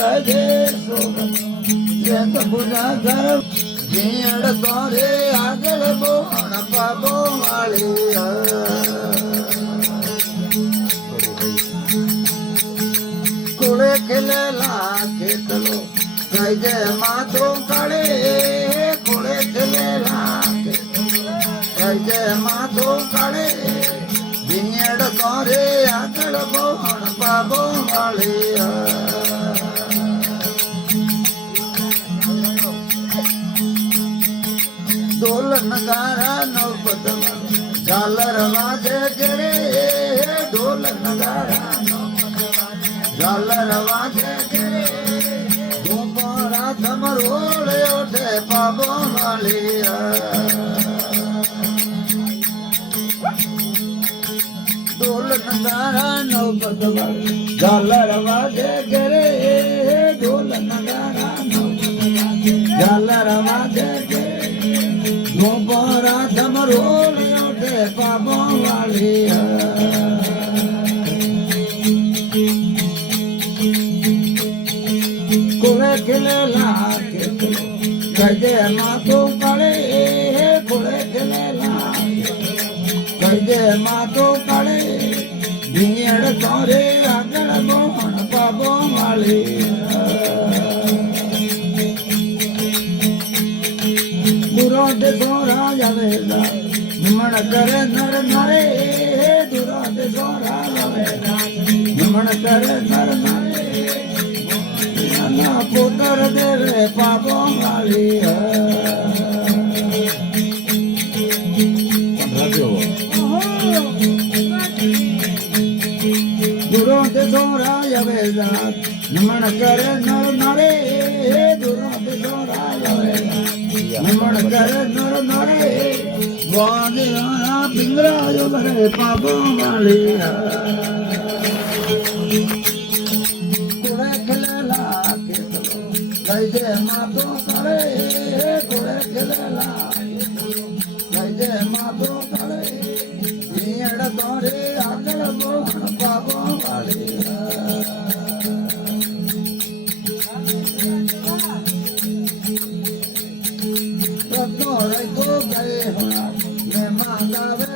गजे सोबत जेत बुझा घर भीड़ तोरे आगल बोण पाबो वाली कुले खिलेला खेतलो गजे मातो काले कुले खिलेला गजे मातो काले भीड़ तोरे आगल बोण पाबो वाली ढोल नगारा नौबत झालर वाजे गिरे ढोल नगारा झालर वाजे गिरे दोपहरा धमरोड़ उठे पाबो वाली ढोल नगारा नौबत झालर वाजे गिरे ढोल नगारा झालर वाजे गिरे दोपहरा धमरोड़ उठे पाबो वाली कुले खिलेला गजे मातो काले कुले खिलेला गजे मातो काले भीड़ तोरे आगल बोण पाबो वाली दुरोद सोरा जावेला निमण करे नर नरे दुरोद सोरा जावेला निमण करे नर नरे ना पुत्र देवे पाबो वाली दुरोद सोरा जावेला निमण करे नर नरे दुरोद सोरा जावेला निमण करे नर नरे वादियाना पिंगरा जो भरे पाबो वाली कुड़े खिलेला गजे मातो करे कुड़े खिलेला गजे मातो करे भीड़ तोरे आगल बोण पाबो वाली तो गए होना मैं मांगावे